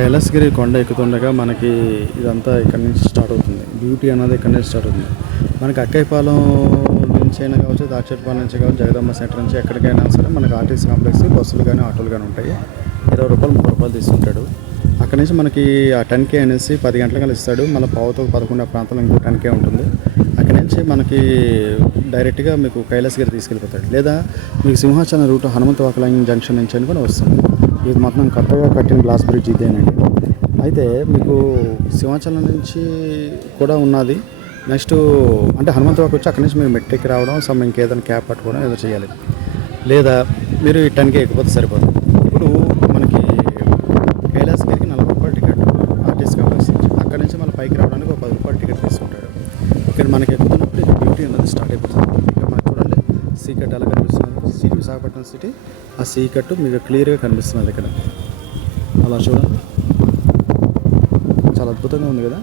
కైలాసగిరి కొండ ఎక్కుతుండగా మనకి ఇదంతా ఇక్కడ నుంచి స్టార్ట్ అవుతుంది. బ్యూటీ అన్నది ఇక్కడ నుంచి స్టార్ట్ అవుతుంది. మనకి అక్కయ్యపాలెం నుంచి అయినా కావచ్చు, దాక్షేపాలెం నుంచి కావచ్చు, జగదమ్మ సెంటర్ నుంచి ఎక్కడికైనా సరే మనకి ఆర్టీసీ కాంప్లెక్స్ బస్సులు కానీ ఆటోలు కానీ ఉంటాయి. 20 రూపాయలు 30 రూపాయలు తీసుకుంటాడు. అక్కడ నుంచి మనకి ఆ 10K అనేసి 10 గంటలకు ఇస్తాడు. మళ్ళీ 10:11 ఆ ప్రాంతంలో ఇంకో 10K ఉంటుంది. అక్కడి నుంచి మనకి డైరెక్ట్గా మీకు కైలాసగిరి తీసుకెళ్ళిపోతాడు. లేదా మీకు సింహాచలం రూట్ హనుమంతవాకలం జంక్షన్ నుంచి అని కూడా వస్తుంది. ఇది మొత్తం కొత్తగా కట్టిన గ్లాస్ బ్రిడ్జ్ ఇదేనండి. అయితే మీకు సింహాచలం నుంచి కూడా ఉన్నది. నెక్స్ట్ అంటే హనుమంతవాక వచ్చి అక్కడి నుంచి మీరు మెట్టెక్కి రావడం ఇంకేదైనా క్యాబ్ పట్టుకోవడం ఏదో చేయాలి. లేదా మీరు ఈ 10K ఎక్కిపోతే సరిపోతుంది. ఇప్పుడు మనకి కైలాసగిరికి 40 రూపాయలు టికెట్ ఆర్టీసీ కాంప్లెక్స్ నుంచి. అక్కడి నుంచి మళ్ళీ పైకి రావడానికి ఒక 10 రూపాయలు టికెట్ తీసుకుంటాడు. ఇక్కడ మనకి ఎక్కుతున్నప్పుడు ఇది బ్యూటీ అనేది స్టార్ట్ అయిపోతుంది. ఇక్కడ మనకి చూడండి సీకట్ ఎలా కనిపిస్తుంది. సిటీ విశాఖపట్నం సిటీ ఆ సీకట్టు మీకు క్లియర్గా కనిపిస్తున్నది ఇక్కడ. అలా చూడండి, చాలా అద్భుతంగా ఉంది కదా.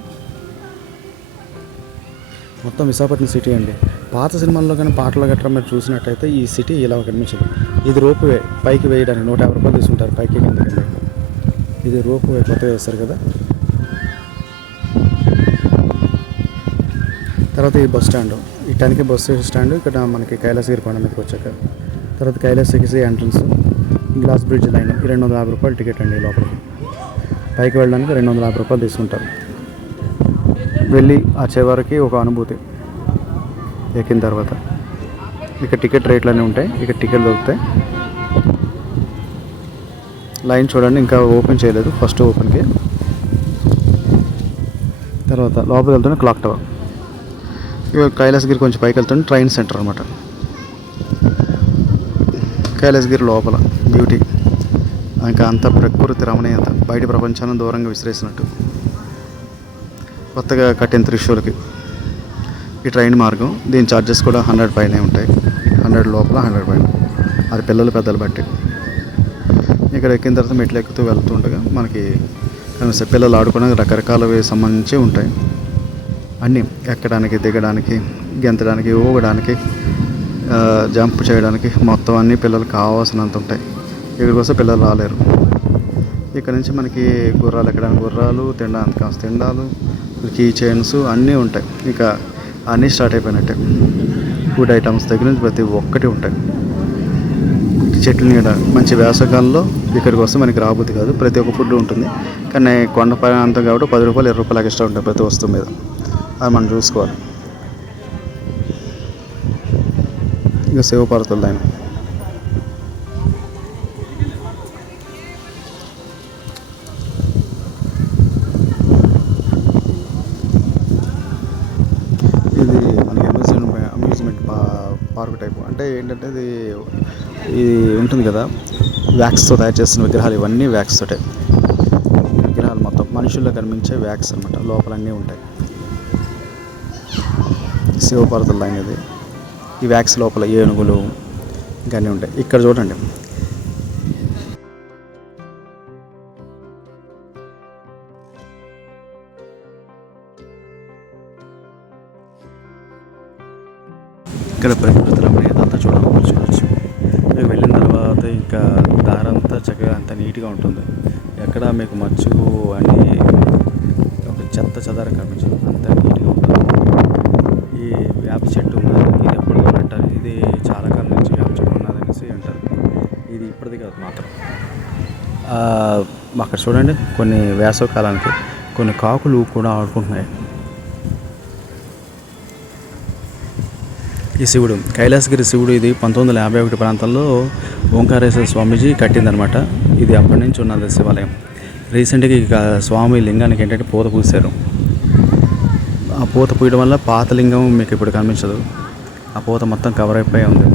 మొత్తం విశాఖపట్నం సిటీ అండి. పాత సినిమాల్లో కానీ పాటలు గట్రా మీరు చూసినట్టయితే ఈ సిటీ ఇలా కనిపించదు. ఇది రోప్ వే పైకి వేయడానికి 150 రూపాయలు తీసుకుంటారు పైకి కిందకి. ఇది రోప్ వే కొత్తగా వేస్తారు కదా. తర్వాత ఈ బస్ స్టాండ్, ఈ 10K బస్సు స్టాండ్ ఇక్కడ మనకి కైలాసగిరి కొండ మీదకి వచ్చాక. తర్వాత Kailasagiri entrance, glass bridge line ఈ 250 రూపాయలు టికెట్ అండి. లోపలికి పైకి వెళ్ళడానికి 250 రూపాయలు తీసుకుంటారు. వెళ్ళి ఆ చివరికి ఒక అనుభూతి ఎక్కిన తర్వాత. ఇక టికెట్ రేట్లన్నీ ఉంటాయి. ఇక టికెట్ దొరుకుతాయి. లైన్ చూడండి, ఇంకా ఓపెన్ చేయలేదు. ఫస్ట్ ఓపెన్కి తర్వాత లోపలికి వెళ్తున్న క్లాక్ టవర్. ఇక కైలాసగిరి కొంచెం పైకి వెళ్తున్న ట్రైన్ సెంటర్ అనమాట. కైలాసగిరి లోపల బ్యూటీ ఇంకా అంత ప్రకృతి రమణీయత బయట ప్రపంచాన్ని దూరంగా విసిరేసినట్టు. కొత్తగా కట్టిన త్రిశూలకి ఈ ట్రైన్ మార్గం. దీని ఛార్జెస్ కూడా 100 పైనే ఉంటాయి. 100 లోపల 100 పైన, అది పిల్లలు పెద్దలు బట్టి. ఇక్కడ ఎక్కిన తర్వాత మెట్లు ఎక్కుతూ వెళ్తుండగా మనకి పిల్లలు ఆడుకోవడానికి రకరకాలవి సంబంధించి ఉంటాయి. అన్నీ ఎక్కడానికి, దిగడానికి, గెంతడానికి, ఊగడానికి, జంప్ చేయడానికి మొత్తం అన్నీ పిల్లలకు కావాల్సినంత ఉంటాయి. ఇక్కడికి వస్తే పిల్లలు రాలేరు. ఇక్కడ నుంచి మనకి గుర్రాలు ఎక్కడానికి గుర్రాలు, తినడానికి కాస్త తిండాలు, కీ చైన్స్ అన్నీ ఉంటాయి. ఇక అన్నీ స్టార్ట్ అయిపోయినట్టే. ఫుడ్ ఐటమ్స్ దగ్గర నుంచి ప్రతి ఒక్కటి ఉంటాయి. చెట్ల నీడ మంచి వేసవకాలంలో ఇక్కడికి వస్తే మనకి రాబుద్ది కాదు. ప్రతి ఒక్క ఫుడ్ ఉంటుంది. కానీ కొండ ప్రాంతం కాబట్టి 10 రూపాయలు 20 రూపాయలు ఎక్స్ట్రా ఉంటాయి ప్రతి వస్తువు మీద. అది మనం చూసుకోవాలి. ఇక శివపార్వతుల లైన్. ఇది మనకి అమ్యూజ్మెంట్ పార్క్ టైపు. అంటే ఏంటంటే ఇది ఉంటుంది కదా, వ్యాక్స్తో తయారు చేసిన విగ్రహాలు. ఇవన్నీ వ్యాక్స్ తోటే విగ్రహాలు, మొత్తం మనుషుల్లో కనిపించే వ్యాక్స్ అనమాట. లోపలన్నీ ఉంటాయి. శివపార్వతుల లైన్ ఇది. ఈ వ్యాక్స్ లోపల ఏనుగులు ఇవన్నీ ఉంటాయి. ఇక్కడ చూడండి, ఇక్కడ ప్రకృతి రమణీయత అంతా చూడవచ్చు. మీకు వెళ్ళిన తర్వాత ఇంకా దారంతా చక్కగా అంత నీట్గా ఉంటుంది. ఎక్కడ మీకు మచ్చు అని ఒక చెత్త చెదారం కనిపించదు. అంత నీట్గా ఉంటుంది. ఈ వేప చెట్టు ఉన్నది, ఇది ఎప్పటిదో అంటారు. ఇది చాలా కాలం నుంచి వేప చెట్టు ఉన్నదనేసి అంటారు. ఇది ఇప్పటిది కాదు మాత్రం. అక్కడ చూడండి, కొన్ని వేసవ కాలానికి కొన్ని కాకులు కూడా ఆడుకుంటున్నాయి. ఈ శివుడు కైలాసగిరి శివుడు ఇది 1951 ప్రాంతంలో ఓంకారేశ్వర స్వామీజీ కట్టిందనమాట. ఇది అప్పటి నుంచి ఉన్నది శివాలయం. రీసెంట్గా ఇక స్వామి లింగానికి ఏంటంటే పూత పూసారు. ఆ పూత పూయడం వల్ల పాత లింగం మీకు ఇప్పుడు కనిపించదు. ఆ పూత మొత్తం కవర్ అయిపోయి ఉంది.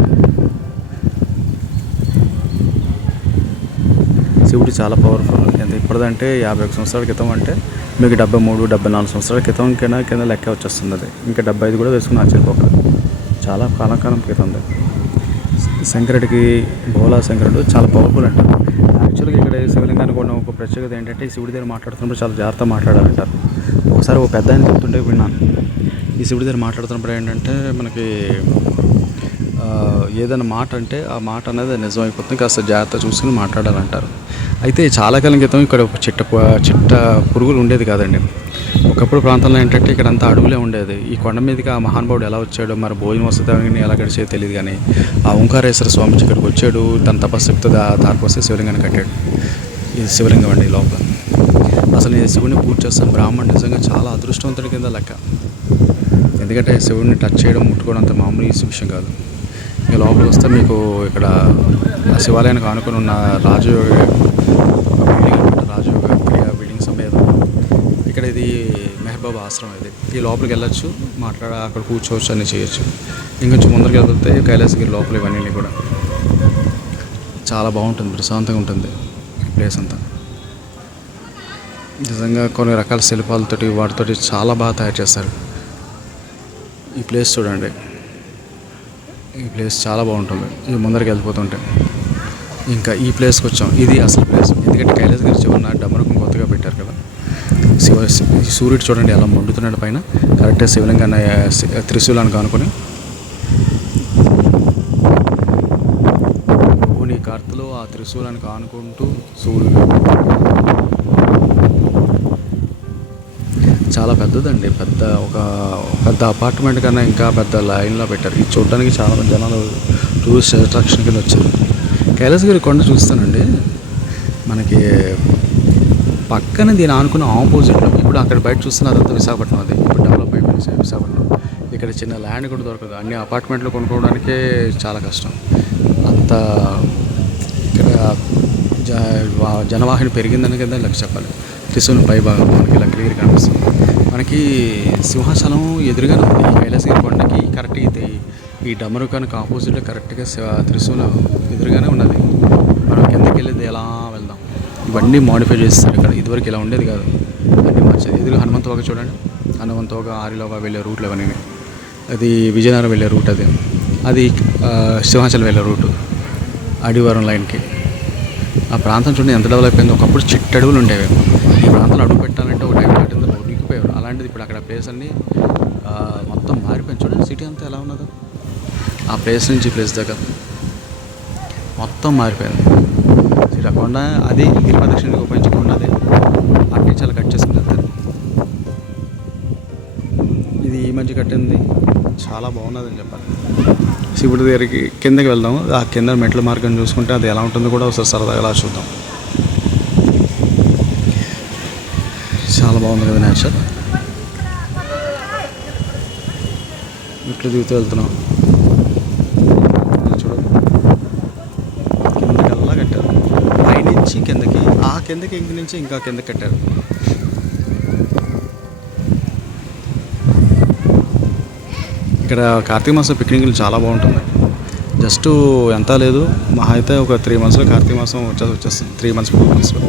శివుడు చాలా పవర్ఫుల్. ఎంత ఇప్పటిదంటే 51 సంవత్సరాల క్రితం అంటే మీకు 73, 74 సంవత్సరాల క్రితం కింద లెక్క వచ్చేస్తుంది. అది ఇంకా 75 కూడా వేసుకుని ఆశ్చర్యపోకూడదు. చాలా కాలం క్రితం ఉంది. శంకరుడికి భోలా శంకరుడు చాలా పవర్ఫుల్ అంటారు. యాక్చువల్గా ఇక్కడ శివలింగానికి ఉన్న ఒక ప్రత్యేకత ఏంటంటే, ఈ శివుడి దగ్గర మాట్లాడుతున్నప్పుడు చాలా జాగ్రత్తగా మాట్లాడాలంటారు. ఒకసారి ఒక పెద్ద ఆయన చెప్తుంటే విన్నాను. ఈ శివుడి దగ్గర మాట్లాడుతున్నప్పుడు ఏంటంటే మనకి ఏదైనా మాట అంటే ఆ మాట అనేది నిజమైపోతుంది. కాస్త జాగ్రత్త చూసుకుని మాట్లాడాలంటారు. అయితే చాలా కాలం క్రితం ఇక్కడ ఒక చిట్ట పురుగులు ఉండేది కాదండి. ఒకప్పుడు ప్రాంతంలో ఏంటంటే ఇక్కడంతా అడవులే ఉండేది. ఈ కొండ మీదకి ఆ మహానుభావుడు ఎలా వచ్చాడో, మరి భోజనం వసతి ఎలా గడిచేదో తెలియదు. కానీ ఆ ఓంకారేశ్వర స్వామి ఇక్కడికి వచ్చాడు, తన తపశక్తితో దారిపోస్తే శివలింగాన్ని కట్టాడు. ఇది శివలింగం అండి లోపల. అసలు నేను శివుడిని పూజ చేస్తాను, బ్రాహ్మణుడు నిజంగా చాలా అదృష్టవంతుడి కింద లెక్క. ఎందుకంటే శివుడిని టచ్ చేయడం, ముట్టుకోవడం అంత మామూలు ఈ విషయం కాదు. ఇక లోపలికి వస్తే మీకు ఇక్కడ ఆ శివాలయానికి ఆనుకొని ఉన్న రాజయోగ బిల్డింగ్ అనమాట. రాజయోగ క్రియా బిల్డింగ్ సమేతం ఇక్కడ ఇది మెహర్ బాబా ఆశ్రమం. ఇది ఈ లోపలికి వెళ్ళొచ్చు, అక్కడ కూర్చోవచ్చు, అన్నీ చేయొచ్చు. ఇంకొంచెం ముందరికి వెళ్తే కైలాసగిరి లోపల ఇవన్నీ కూడా చాలా బాగుంటుంది, ప్రశాంతంగా ఉంటుంది ఈ ప్లేస్ అంతా. నిజంగా కొన్ని రకాల శిల్పాలతోటి వాటితోటి చాలా బాగా తయారు చేస్తారు. ఈ ప్లేస్ చూడండి, ఈ ప్లేస్ చాలా బాగుంటుంది. ఈ ముందరికి వెళ్ళిపోతుంటే ఇంకా ఈ ప్లేస్కి వచ్చాం. ఇది అసలు ప్లేస్. ఎందుకంటే కైలాసగిరి చివరన డమరుకం కొత్తగా పెట్టారు కదా. సూర్యుడు చూడండి ఎలా మండుతున్నాడు పైన. కరెక్ట్గా శివలింగాన్ని త్రిశూలానికి ఆనుకొని కొన్ని కార్తలో ఆ త్రిశూలానికి ఆనుకుంటూ సూర్యుడు చాలా పెద్దదండి. ఒక పెద్ద అపార్ట్మెంట్ కన్నా ఇంకా పెద్ద లైన్లో పెట్టారు. ఇది చూడడానికి చాలా మంది జనాలు టూరిస్ట్ అట్రాక్షన్ కింద వచ్చారు. కైలాసగిరి కొండ చూస్తానండి, మనకి పక్కన దీని ఆనుకున్న ఆపోజిట్లో ఇప్పుడు అక్కడ బయట చూస్తున్న అదంతా విశాఖపట్నం. అది ఇప్పుడు డెవలప్ అయిపోయింది విశాఖపట్నం. ఇక్కడ చిన్న ల్యాండ్ కూడా దొరకదు. అన్ని అపార్ట్మెంట్లు కొనుక్కోవడానికే చాలా కష్టం. అంత ఇక్కడ జనవాహిని పెరిగిందని కదా లెక్క చెప్పాలి. త్రిశూలం పై భాగం మనకి ఇలా క్లియర్ కనిపిస్తుంది. మనకి సింహాచలం ఎదురుగానే ఉంది. ఈ కైలాసగిరి కొండకి కరెక్ట్ అయితే ఈ డమరుకానికి ఆపోజిట్లో కరెక్ట్గా త్రిశూలం ఎదురుగానే ఉన్నది. మనం కిందకి వెళ్ళేది ఎలా వెళ్దాం. ఇవన్నీ మోడిఫై చేస్తారు ఇక్కడ. ఇదివరకు ఇలా ఉండేది కాదు, అన్నీ మార్చేది. ఎదురు హనుమంతవాగ చూడండి, హనుమంతవాగ ఆరిలోగా వెళ్ళే రూట్లు అవన్నీ. అది విజయనగరం వెళ్ళే రూట్, అది సింహాచలం వెళ్ళే రూటు, అడివారం లైన్కి. ఆ ప్రాంతం చూడండి ఎంత డెవలప్ అయింది. ఒకప్పుడు చిట్టడుగులు ఉండేవి. ఈ ప్రాంతంలో అడుగు పెట్టాలంటే ఒక టైం దాటిందో ఉడికిపోయారు. అలాంటిది ఇప్పుడు అక్కడ ప్లేస్ అన్నీ మొత్తం మారిపోయింది. చూడండి సిటీ అంతా ఎలా ఉన్నదో. ఆ ప్లేస్ నుంచి ప్లేస్ దగ్గర మొత్తం మారిపోయింది. శ్రీకాకొండ అది గిరి ప్రదక్షిణకి ఉపయోగించకుండా అదే అట్టి చాలా కట్ చేసుకుని వెళ్తారు. ఇది ఈ మధ్య కట్టింది, చాలా బాగున్నదని చెప్పాలి. శివుడి దగ్గరికి కిందకి వెళ్దాం. ఆ కింద మెట్ల మార్గం చూసుకుంటే అది ఎలా ఉంటుందో కూడా ఒకసారి సరదాగా అలా చూద్దాం. చాలా బాగుంది కదా నేచర్. మెట్లు దిగుతూ వెళ్తున్నాం. చూడండి కిందకల్లా కట్టారు. పైనుంచి కిందకి, ఆ కిందకి ఇంక నుంచి ఇంకా కిందకి కట్టారు. ఇక్కడ కార్తీక మాసం పిక్నిక్లు చాలా బాగుంటుంది. జస్ట్ ఎంత లేదు, మహా అయితే ఒక 3 monthsలో కార్తీక మాసం వచ్చేస్తుంది. 3 months 4 monthsలో.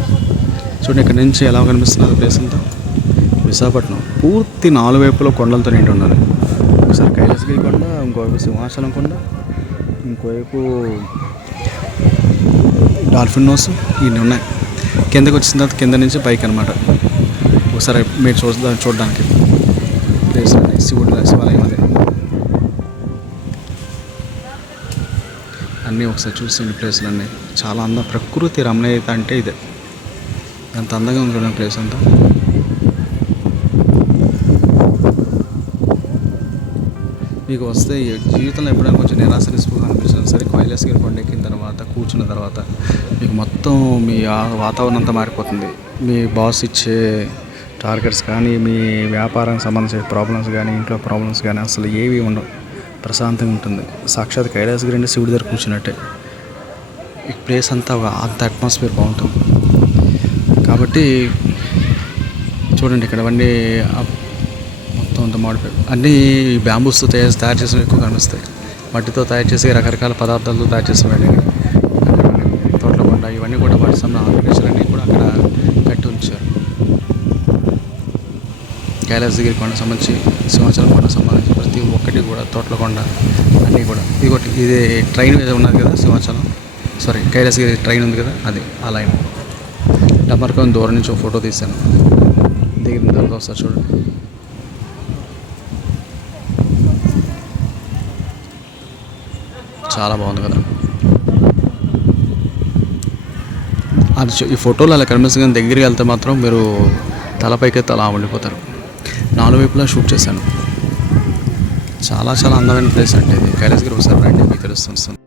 చూడండి ఇక్కడ నుంచి ఎలా కనిపిస్తున్నది ప్లేస్ అంతా. విశాఖపట్నం పూర్తి 4 వైపులో కొండలతో నిండి ఉన్నది. ఒకసారి కైలాసగిరి కొండ, ఇంకోవైపు సింహాచలం కొండ, ఇంకోవైపు డాల్ఫిన్ నోస్, ఇవన్నీ ఉన్నాయి. కిందకి వచ్చిన తర్వాత కింద నుంచి పైకి అనమాట. ఒకసారి మీరు చూడడానికి ప్లేస్ ఉన్నాయి. శివాలయం అదే అన్నీ ఒకసారి చూసిన ప్లేస్లు అన్నీ చాలా అందం. ప్రకృతి రమణీయత అంటే ఇదే. ఎంత అందంగా ఉంది చూడండి ప్లేస్ అంతా. మీకు వస్తే జీవితంలో ఎప్పుడైనా కొంచెం నిరాశ నిస్పృహ అనిపించినా సరే, కైలాసగిరి కొండ ఎక్కిన తర్వాత కూర్చున్న తర్వాత మీకు మొత్తం మీ వాతావరణం అంతా మారిపోతుంది. మీ బాస్ ఇచ్చే టార్గెట్స్ కానీ, మీ వ్యాపారానికి సంబంధించిన ప్రాబ్లమ్స్ కానీ, ఇంట్లో ప్రాబ్లమ్స్ కానీ అసలు ఏవి ఉండవు. ప్రశాంతంగా ఉంటుంది. సాక్షాత్ కైలాసగిరి అంటే శివుడి దగ్గర కూర్చున్నట్టే. ఈ ప్లేస్ అంతా అంత అట్మాస్ఫియర్ బాగుంటుంది. కాబట్టి చూడండి ఇక్కడ అవన్నీ మొత్తం అంతా మాడిపోయి అన్నీ బ్యాంబూస్తో తయారు చేసినవి ఎక్కువ కనిపిస్తాయి. మట్టితో తయారు చేసి రకరకాల పదార్థాలతో తయారు చేసేవాడి తోటలకొండ ఇవన్నీ కూడా వాటి సంబంధించిన ఆర్గనైజేషన్ అన్నీ కూడా అక్కడ కట్టి ఉంచారు. కైలాసగిరి కొండ సంబంధించి, సింహాచలం కొండ సంబంధించి ప్రతి ఒక్కటి కూడా, తోటలకొండ అన్నీ కూడా. ఇది ట్రైన్ మీద ఉన్నది కదా సింహాచలం, కైలాసగిరి ట్రైన్ ఉంది కదా, అది ఆ లైన్. డమర్కం దూరం నుంచి ఒక ఫోటో తీశాను. దిగిన తర్వాత ఒకసారి చూడండి. చాలా బాగుంది కదా. ఈ ఫోటోలో అలా కనిపిస్తుంది, కానీ దగ్గరికి వెళ్తే మాత్రం మీరు తలపైకి అలా ఉండిపోతారు. 4 వైపులా షూట్ చేశాను. చాలా చాలా అందమైన ప్లేస్ అంటే ఇది. కైలాసగిరి ఒకసారి రండి, మీకు తెలుస్తుంది.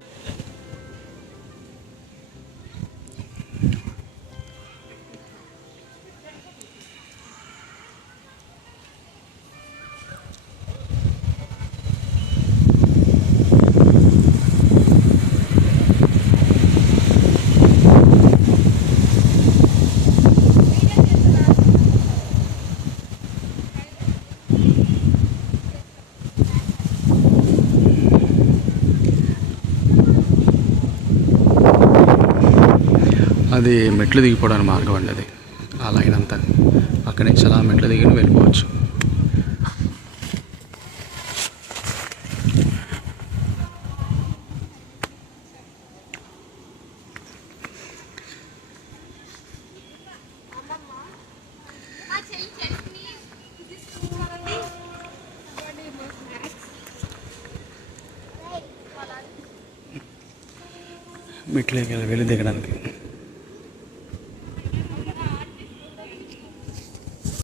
అది మెట్లు దిగిపోవడానికి మార్గం అండి. అది ఆ లైన్ అంతా అక్కడి నుంచి అలా మెట్లు దిగి వెళ్ళిపోవచ్చు. మెట్లకి వెళ్ళి దిగడానికి